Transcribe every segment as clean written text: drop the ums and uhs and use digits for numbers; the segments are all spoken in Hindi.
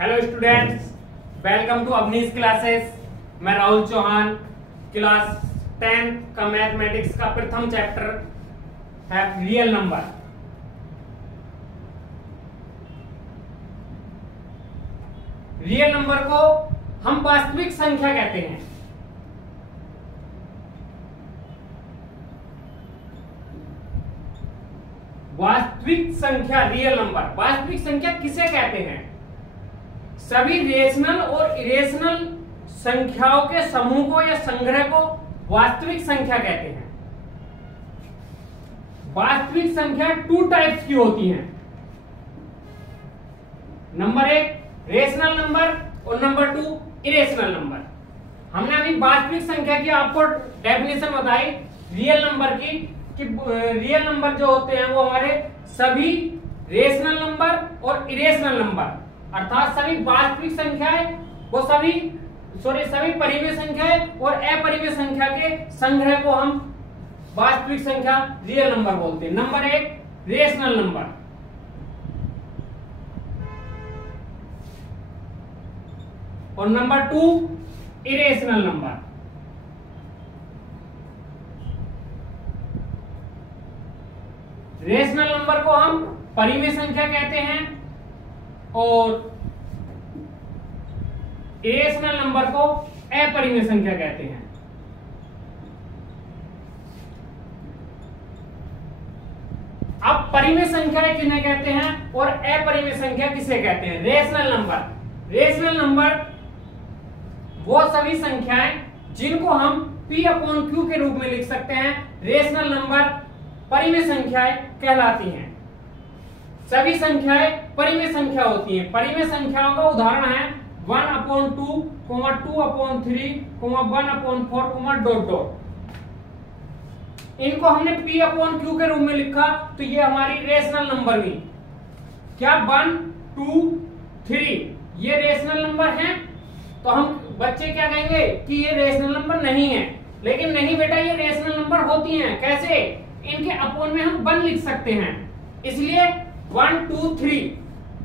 Hello students, welcome to Avnish classes. मैं राहुल चौहान। क्लास 10 का मैथमेटिक्स का प्रथम चैप्टर है रियल नंबर। रियल नंबर को हम वास्तविक संख्या कहते हैं। वास्तविक संख्या, रियल नंबर, वास्तविक संख्या किसे कहते हैं? सभी रेशनल और इरेशनल संख्याओं के समूह को या संग्रह को वास्तविक संख्या कहते हैं। वास्तविक संख्या टू टाइप्स की होती हैं। नंबर 1 रेशनल नंबर और नंबर 2 इरेशनल नंबर। हमने अभी वास्तविक संख्या की आपको डेफिनेशन बताई रियल नंबर की, कि रियल नंबर जो होते हैं वो हमारे सभी रेशनल नंबर और इरेशनल नंबर, अर्थात सभी वास्तविक संख्याएं वो सभी परिमेय संख्याएं और अपरिमेय संख्या के संग्रह को हम वास्तविक संख्या रियल नंबर बोलते हैं। नंबर 1 रेशनल नंबर, और number 2 irrational number. Rational number को हम परिमेय संख्या कहते हैं और इरेशनल नंबर को अपरिमेय संख्या कहते हैं। अब परिमेय संख्याएं किन्हें कहते हैं और अपरिमेय संख्या किसे कहते हैं? Rational number. रेशनल नंबर वो सभी संख्याएं जिनको हम P/Q के रूप में लिख सकते हैं, रेशनल नंबर परिमेय संख्याएं कहलाती हैं। सभी संख्याएं परिमेय संख्या होती हैं। परिमेय संख्याओं का उदाहरण है 1/2, 2/3, 1/4, ... इनको हमने P/Q के रूप में लिखा तो ये हमारी रेशनल नंबर हुई। क्या 1, 2, 3 ये रेशनल नंबर हैं? तो हम बच्चे क्या कहेंगे कि ये रेशनल नंबर नहीं है। लेकिन नहीं बेटा, ये रेशनल नंबर होती हैं। कैसे? इनके अपोन में हम 1 लिख सकते हैं, इसलिए 1, 2, 3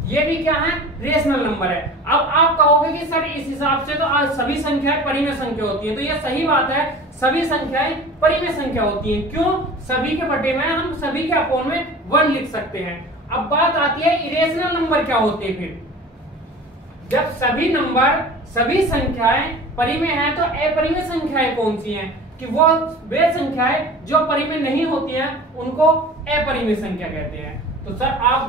ये भी क्या है? रेशनल नंबर है। अब आप कहोगे कि सर इस हिसाब से तो आज सभी संख्याएं परिमेय संख्या होती है, तो ये सही बात है, सभी संख्याएं परिमेय संख्या होती हैं। क्यों? सभी के बटे में हम सभी के अपोन में 1 लिख सकते हैं। अब बात आती है इरेशनल नंबर क्या होते हैं। फिर जब सभी संख्याएं परिमेय हैं तो अपरिमेय संख्याएं कौन सी हैं? कि वो वे संख्याएं जो परिमेय नहीं होती हैं उनको अपरिमेय संख्या कहते हैं। तो सर आप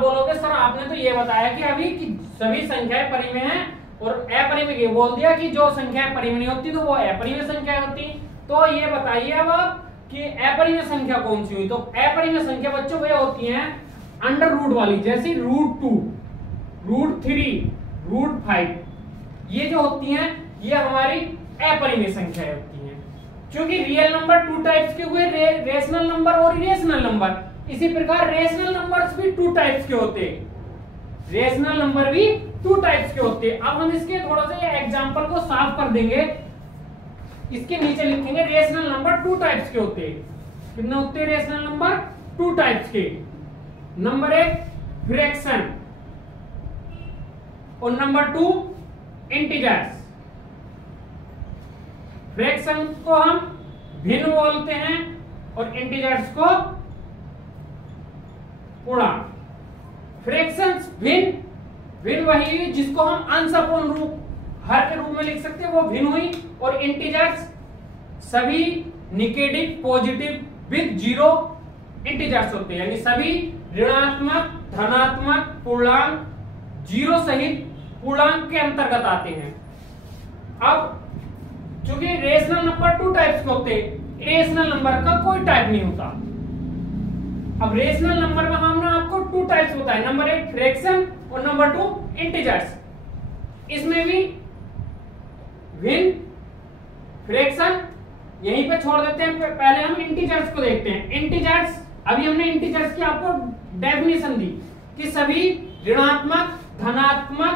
बोलोगे सर आपने तो ये बताया कि अभी कि सभी संख्याएं परिमेय हैं और अपरिमेय, ये बोल दिया कि जो संख्याएं परिमेय नहीं होती तो वो अपरिमेय संख्या होती। तो ये बताइए अब आप कि अपरिमेय संख्या कौन सी हुई? तो अपरिमेय संख्या बच्चों वे होती हैं अंडर रूट वाली, जैसे √2, √3, √5 ये जो होती हैं ये हमारी अपरिमेय संख्या होती हैं। क्योंकि रियल नंबर टू टाइप्स के हुए, रेशनल नंबर और इरेशनल नंबर। इसी प्रकार रेशनल नंबर्स भी टू टाइप्स के होते हैं। रेशनल नंबर भी टू टाइप्स के होते हैं। अब हम इसके थोड़ा सा ये एग्जांपल को साफ कर देंगे। इसके नीचे लिखेंगे रेशनल नंबर टू टाइप्स के होते हैं। कितने होते हैं रेशनल नंबर? टू टाइप्स के। नंबर 1 फ्रैक्शन और नंबर 2 इंटीजर्स। फ्रैक्शन को हम भिन्न बोलते हैं और इंटीजर्स को पूर्णांक। फ्रैक्शंस भिन्न वही है जिसको हम अंश अपूर्ण रूप हर के रूप में लिख सकते हैं, वो भिन्न हुई। और इंटीजर्स सभी negative positive with zero integers होते हैं, यानी सभी ऋणात्मक धनात्मक पूर्णांक जीरो सहित पूर्णांक के अंतर्गत आते हैं। अब चूंकि रेशनल नंबर टू टाइप्स के होते हैं, इरेशनल नंबर का कोई टाइप नहीं होता। अब रेशनल नंबर में हमने आपको टू टाइप्स बताए, नंबर 1 फ्रैक्शन और नंबर 2 इंटीजर्स। इसमें भी भिन्न फ्रैक्शन यहीं पे छोड़ देते हैं, पहले हम इंटीजर्स को देखते हैं। इंटीजर्स, अभी हमने इंटीजर्स की आपको डेफिनेशन दी कि सभी ऋणात्मक धनात्मक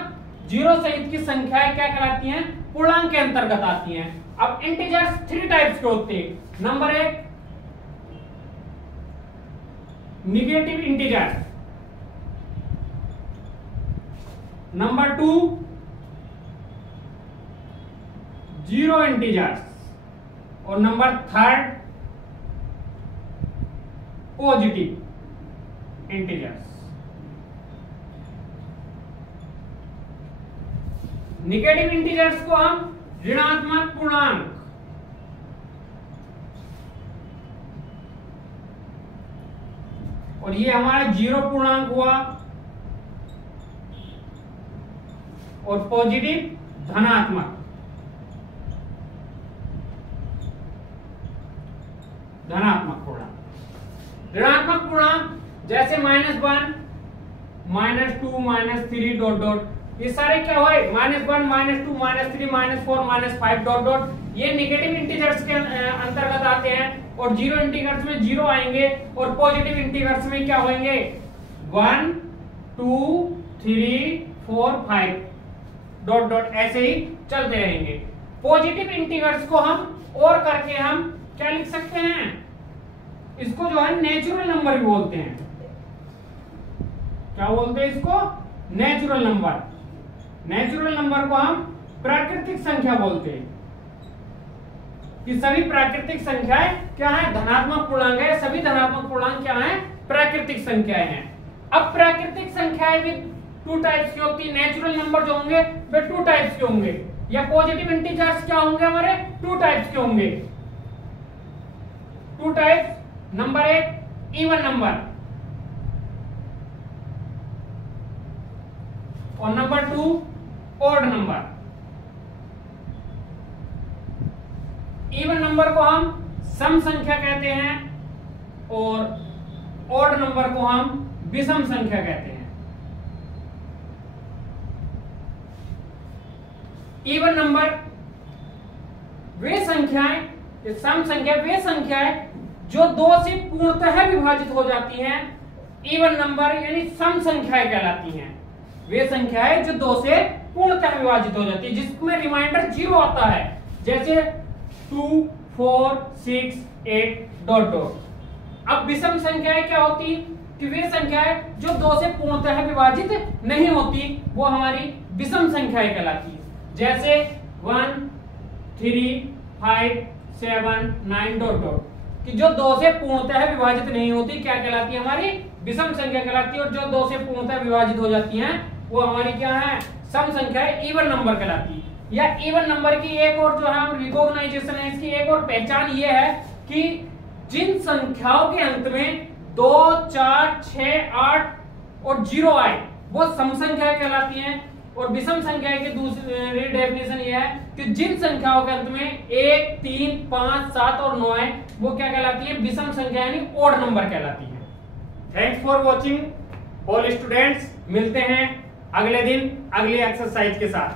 जीरो सहित की संख्याएं क्या कहलाती हैं? पूर्णांक के अंतर्गत आती हैं। अब इंटीजर्स 3 टाइप्स के होते हैं। Number 1 negative integer, number 2 zero integers, और number 3 positive integers. Negative integers को हम ऋणात्मक पूर्णांक, और ये हमारा जीरो पूर्णांक हुआ, और पॉजिटिव धनात्मक पूर्णांक। ऋणात्मक पूर्णांक जैसे -1, -2, -3 डॉट डॉट, ये सारे क्या हुए? -1, -2, -3, -4, -5 डॉट डॉट, ये नेगेटिव इंटीजर्स के अंतर्गत आते हैं, और जीरो इंटीजर्स में जीरो आएंगे, और पॉजिटिव इंटीजर्स में क्या होंगे? 1, 2, 3, 4, 5 डॉट डॉट, ऐसे ही चलते रहेंगे। पॉजिटिव इंटीजर्स को हम और करके हम क्या लिख सकते हैं? इसको जो है नेचुरल नंबर भी बोलते हैं। क्या बोलते हैं इसको? Natural number. नेचुरल नंबर को हम प्राकृतिक संख्या बोलते हैं, कि सभी प्राकृतिक संख्याएं क्या है? धनात्मक पूर्णांक है। सभी धनात्मक पूर्णांक क्या है? प्राकृतिक संख्याएं हैं। अब प्राकृतिक संख्याएं भी 2 टाइप्स की होती है। नेचुरल नंबर जो होंगे वे 2 टाइप्स के होंगे, या पॉजिटिव इंटीजर्स क्या होंगे हमारे? 2 टाइप्स के होंगे। 2 टाइप्स। नंबर 1 इवन नंबर, और number 2 odd number. Even number को हम सम संख्या कहते हैं, और ऑड नंबर को हम विषम संख्या कहते हैं। इवन नंबर वे संख्याएं, सम संख्या वे संख्याएं जो 2 से पूर्णतः विभाजित हो जाती हैं। इवन नंबर यानी सम संख्याएं कहलाती हैं। वे संख्याएं जो 2 से पूर्णतः विभाजित हो जाती है, जिसमें रिमाइंडर 0 आता है, जैसे 2, 4, 6, 8 डॉट डॉट। अब विषम संख्याएं क्या होती? कि वे संख्याएं जो 2 से पूर्णतः विभाजित नहीं होती, वो हमारी विषम संख्याएं कहलाती है। जैसे 1, 3, 5, 7, 9 डॉट डॉट, कि जो 2 से पूर्णतः विभाजित नहीं होती क्या कहलाती है? हमारी विषम संख्या कहलाती है। और जो 2 से पूर्णतः विभाजित हो जाती हैं वो हमारी क्या है? सम संख्या है, इवन नंबर कहलाती है। या इवन नंबर की एक और जो है हम रिकॉग्नाइजेशन है, इसकी एक और पहचान ये है कि जिन संख्याओं के अंत में 2, 4, 6, 8 और 0 आए वो सम संख्या कहलाती हैं। और विषम संख्या की दूसरी डेफिनेशन ये है कि जिन संख्याओं के अंत में 1, 3, 5, 7 और 9 है वो क्या कहलाती है? विषम संख्या यानी ऑड नंबर कहलाती है। Thanks for watching all students. मिलते हैं अगले दिन अगले एक्सरसाइज के साथ।